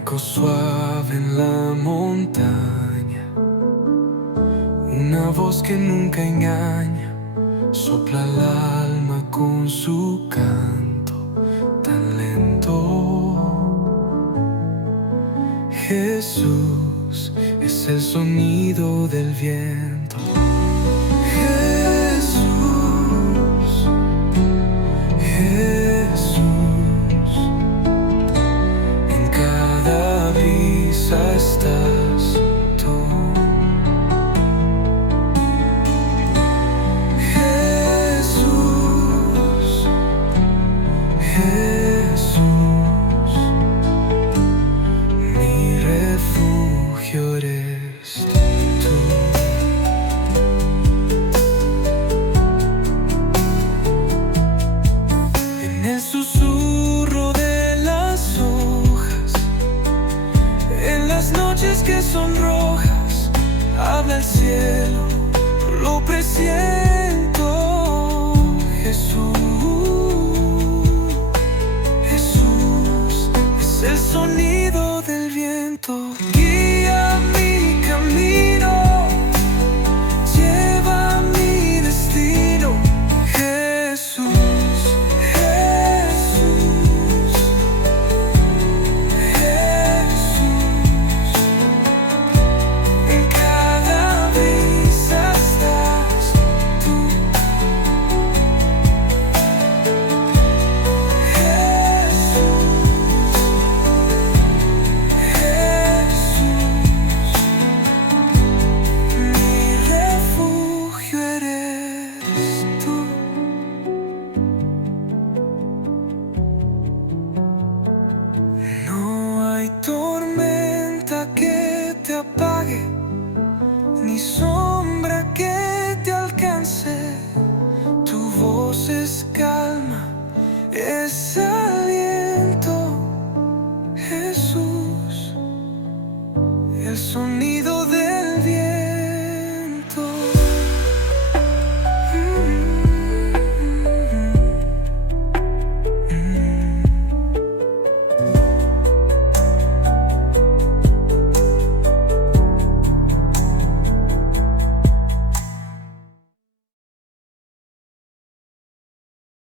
eco suave en la montaña, una voz que nunca engaña, sopla al alma con su canto tan lento. Jesús es el sonido del viento. Jesús, Jesús, en cada brisa estás tú. Jesús, Jesús, mi refugio eres tú. En el susurro de las hojas, en las noches que son rojas, habla el cielo, lo presiento. Jesús, Jesús, es el sonido del viento. Guía mi camino, lleva mi destino. Jesús, Jesús, Jesús, en cada brisa estás tú. Jesús, mi refugio eres tú. No hay tormenta